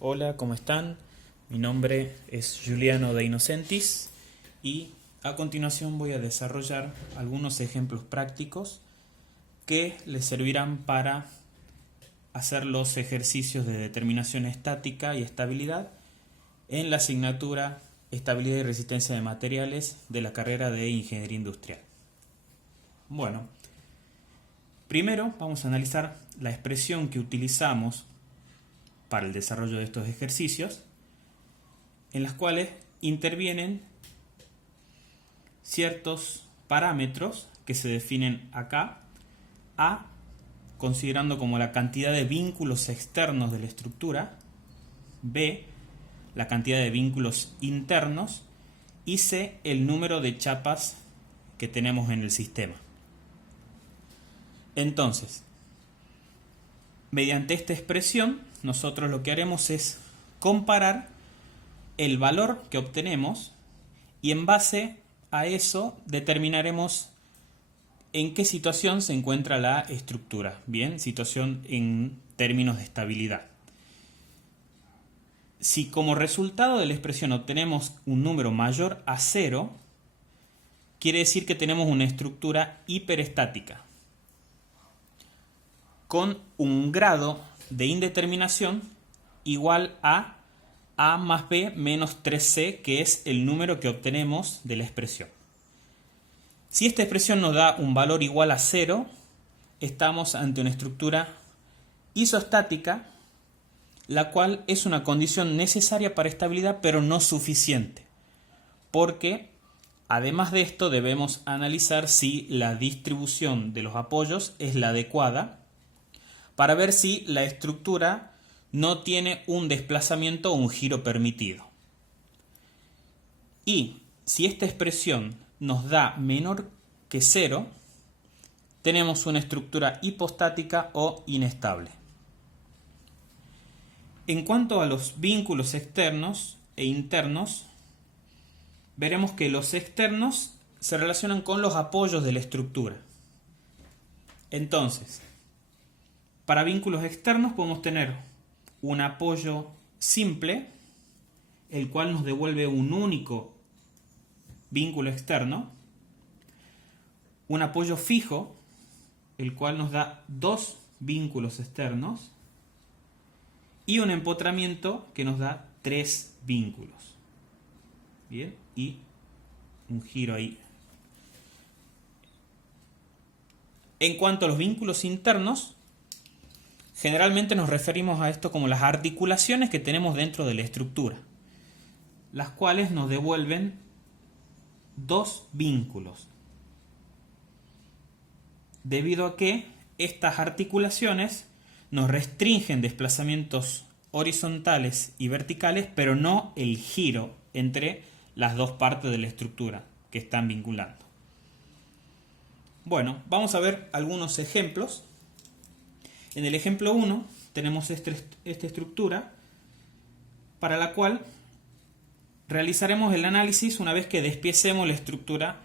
Hola, ¿cómo están? Mi nombre es Giuliano De Innocentis y a continuación voy a desarrollar algunos ejemplos prácticos que les servirán para hacer los ejercicios de determinación estática y estabilidad en la asignatura Estabilidad y Resistencia de Materiales de la carrera de Ingeniería Industrial. Bueno, primero vamos a analizar la expresión que utilizamos para el desarrollo de estos ejercicios, en las cuales intervienen ciertos parámetros que se definen acá. A, considerando como la cantidad de vínculos externos de la estructura. B, la cantidad de vínculos internos. Y C, el número de chapas que tenemos en el sistema. Entonces, mediante esta expresión, nosotros lo que haremos es comparar el valor que obtenemos y en base a eso determinaremos en qué situación se encuentra la estructura. Bien, situación en términos de estabilidad. Si como resultado de la expresión obtenemos un número mayor a 0, quiere decir que tenemos una estructura hiperestática con un grado de indeterminación igual a A más B menos 3C, que es el número que obtenemos de la expresión. Si esta expresión nos da un valor igual a 0, estamos ante una estructura isostática, la cual es una condición necesaria para estabilidad, pero no suficiente. Porque, además de esto, debemos analizar si la distribución de los apoyos es la adecuada, para ver si la estructura no tiene un desplazamiento o un giro permitido. Y si esta expresión nos da menor que 0, tenemos una estructura hipostática o inestable. En cuanto a los vínculos externos e internos, veremos que los externos se relacionan con los apoyos de la estructura. Entonces, para vínculos externos podemos tener un apoyo simple, el cual nos devuelve un único vínculo externo, un apoyo fijo, el cual nos da dos vínculos externos, y un empotramiento que nos da 3 vínculos. Bien, y un giro ahí. En cuanto a los vínculos internos, generalmente nos referimos a esto como las articulaciones que tenemos dentro de la estructura, las cuales nos devuelven dos vínculos, debido a que estas articulaciones nos restringen desplazamientos horizontales y verticales, pero no el giro entre las dos partes de la estructura que están vinculando. Bueno, vamos a ver algunos ejemplos. En el ejemplo 1 tenemos esta estructura para la cual realizaremos el análisis una vez que despiecemos la estructura.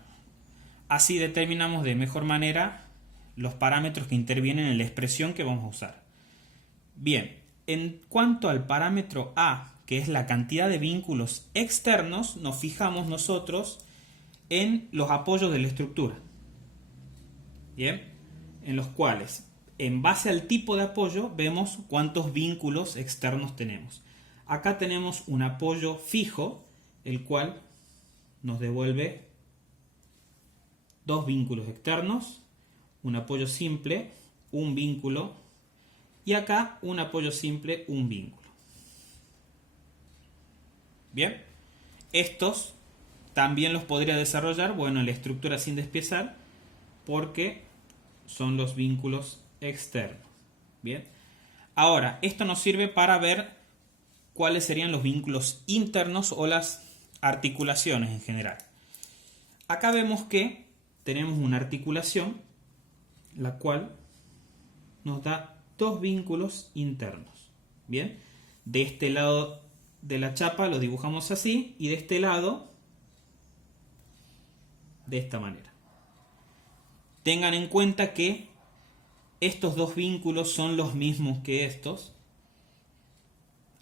Así determinamos de mejor manera los parámetros que intervienen en la expresión que vamos a usar. Bien, en cuanto al parámetro A, que es la cantidad de vínculos externos, nos fijamos nosotros en los apoyos de la estructura. Bien, en los cuales, en base al tipo de apoyo, vemos cuántos vínculos externos tenemos. Acá tenemos un apoyo fijo, el cual nos devuelve dos vínculos externos, un apoyo simple, un vínculo, y acá un apoyo simple, un vínculo. Bien, estos también los podría desarrollar, bueno, en la estructura sin despiezar, porque son los vínculos externos. Bien, ahora, esto nos sirve para ver cuáles serían los vínculos internos o las articulaciones en general. Acá vemos que tenemos una articulación, la cual nos da dos vínculos internos. Bien, de este lado de la chapa lo dibujamos así y de este lado de esta manera. Tengan en cuenta que estos dos vínculos son los mismos que estos,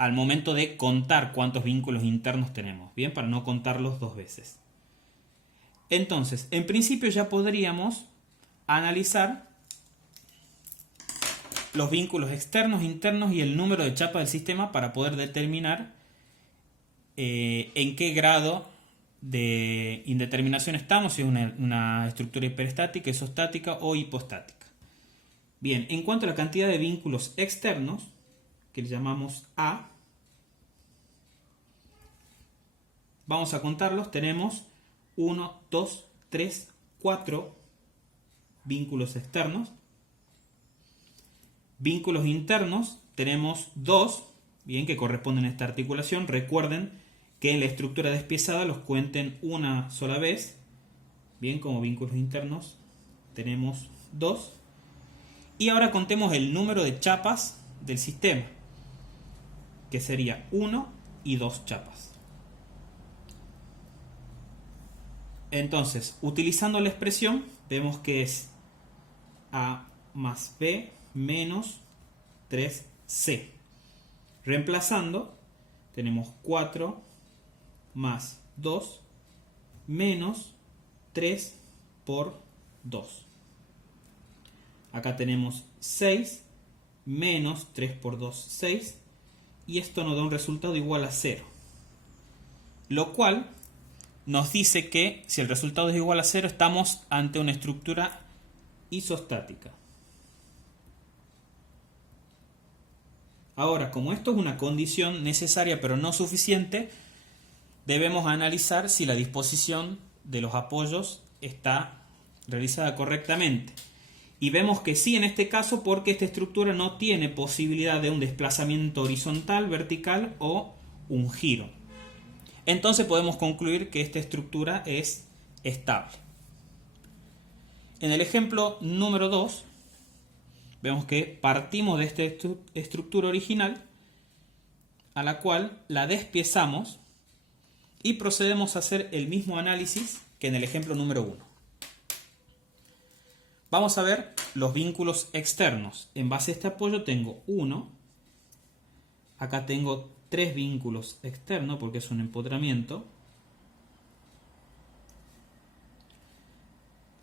al momento de contar cuántos vínculos internos tenemos, bien, para no contarlos dos veces. Entonces, en principio ya podríamos analizar los vínculos externos, internos y el número de chapas del sistema para poder determinar en qué grado de indeterminación estamos, si es una estructura hiperestática, isostática o hipostática. Bien, en cuanto a la cantidad de vínculos externos, que le llamamos A, vamos a contarlos. Tenemos 1, 2, 3, 4 vínculos externos. Vínculos internos tenemos 2, bien, que corresponden a esta articulación. Recuerden que en la estructura despiezada los cuenten una sola vez. Bien, como vínculos internos tenemos 2. Y ahora contemos el número de chapas del sistema, que sería 1 y 2 chapas. Entonces, utilizando la expresión, vemos que es A más B menos 3C. Reemplazando, tenemos 4 más 2 menos 3 por 2. Acá tenemos 6 menos 3 por 2, 6. Y esto nos da un resultado igual a 0. Lo cual nos dice que si el resultado es igual a 0, estamos ante una estructura isostática. Ahora, como esto es una condición necesaria pero no suficiente, debemos analizar si la disposición de los apoyos está realizada correctamente. Y vemos que sí en este caso, porque esta estructura no tiene posibilidad de un desplazamiento horizontal, vertical o un giro. Entonces podemos concluir que esta estructura es estable. En el ejemplo número 2, vemos que partimos de esta estructura original, a la cual la despiezamos y procedemos a hacer el mismo análisis que en el ejemplo número 1. Vamos a ver los vínculos externos. En base a este apoyo tengo 1. Acá tengo 3 vínculos externos porque es un empotramiento.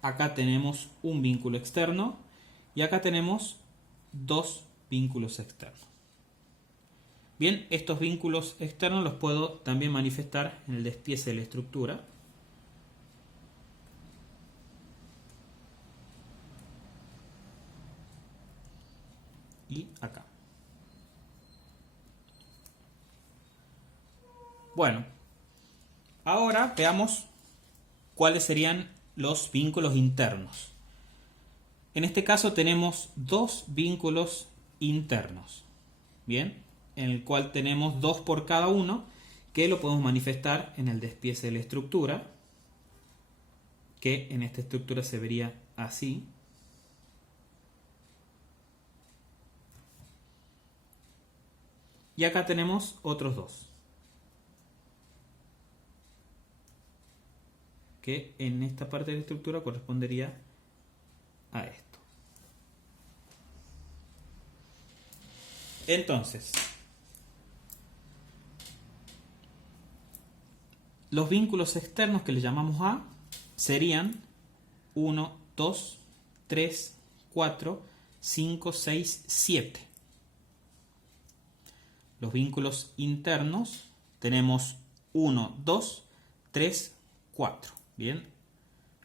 Acá tenemos un vínculo externo. Y acá tenemos 2 vínculos externos. Bien, estos vínculos externos los puedo también manifestar en el despiece de la estructura. Y acá. Bueno, ahora veamos cuáles serían los vínculos internos. En este caso tenemos 2 vínculos internos, bien, en el cual tenemos 2 por cada uno, que lo podemos manifestar en el despiece de la estructura, que en esta estructura se vería así. Y acá tenemos otros 2, que en esta parte de la estructura correspondería a esto. Entonces, los vínculos externos que le llamamos A serían 1, 2, 3, 4, 5, 6, 7. Los vínculos internos tenemos 1, 2, 3, 4. Bien,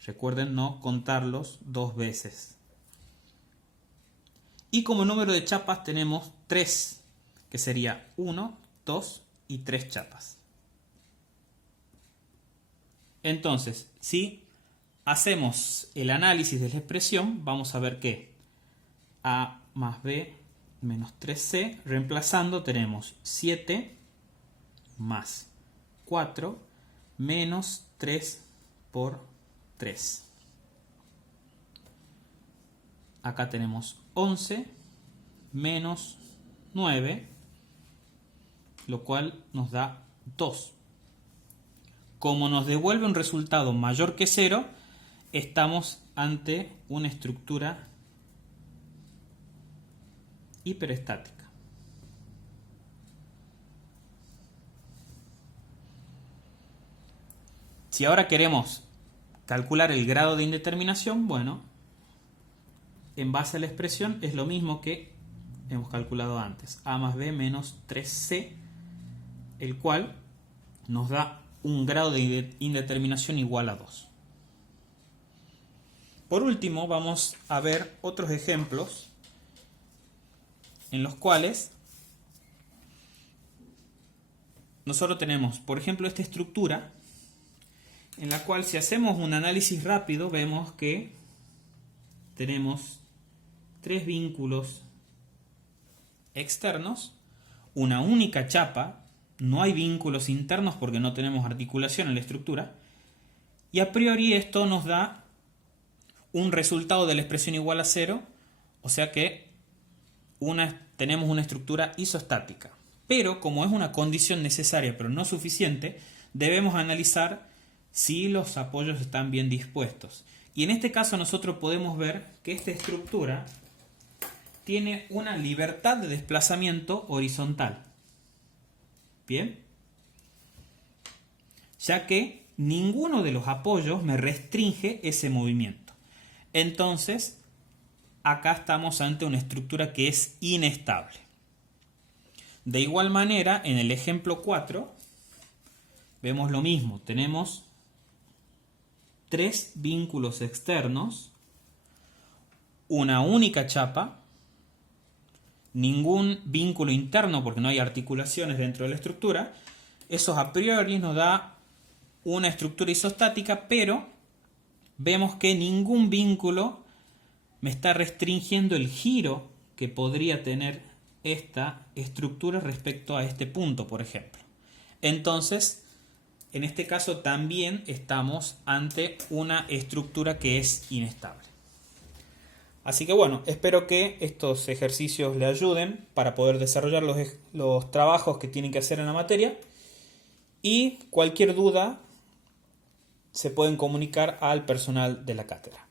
recuerden no contarlos dos veces. Y como número de chapas tenemos 3, que sería 1, 2 y 3 chapas. Entonces, si hacemos el análisis de la expresión, vamos a ver que A más B menos 3C, reemplazando tenemos 7 más 4 menos 3 por 3. Acá tenemos 11 menos 9, lo cual nos da 2. Como nos devuelve un resultado mayor que 0, estamos ante una estructura hiperestática. Si ahora queremos calcular el grado de indeterminación, bueno, en base a la expresión es lo mismo que hemos calculado antes. A más B menos 3C, el cual nos da un grado de indeterminación igual a 2. Por último, vamos a ver otros ejemplos en los cuales nosotros tenemos, por ejemplo, esta estructura en la cual, si hacemos un análisis rápido, vemos que tenemos 3 vínculos externos, una única chapa, no hay vínculos internos porque no tenemos articulación en la estructura, y a priori esto nos da un resultado de la expresión igual a 0, o sea que tenemos una estructura isostática. Pero como es una condición necesaria pero no suficiente, debemos analizar si los apoyos están bien dispuestos. Y en este caso nosotros podemos ver que esta estructura tiene una libertad de desplazamiento horizontal. ¿Bien? Ya que ninguno de los apoyos me restringe ese movimiento. Entonces, acá estamos ante una estructura que es inestable. De igual manera, en el ejemplo 4, vemos lo mismo. Tenemos 3 vínculos externos, una única chapa, ningún vínculo interno porque no hay articulaciones dentro de la estructura. Eso a priori nos da una estructura isostática, pero vemos que ningún vínculo me está restringiendo el giro que podría tener esta estructura respecto a este punto, por ejemplo. Entonces, en este caso también estamos ante una estructura que es inestable. Así que bueno, espero que estos ejercicios le ayuden para poder desarrollar los trabajos que tienen que hacer en la materia. Y cualquier duda se pueden comunicar al personal de la cátedra.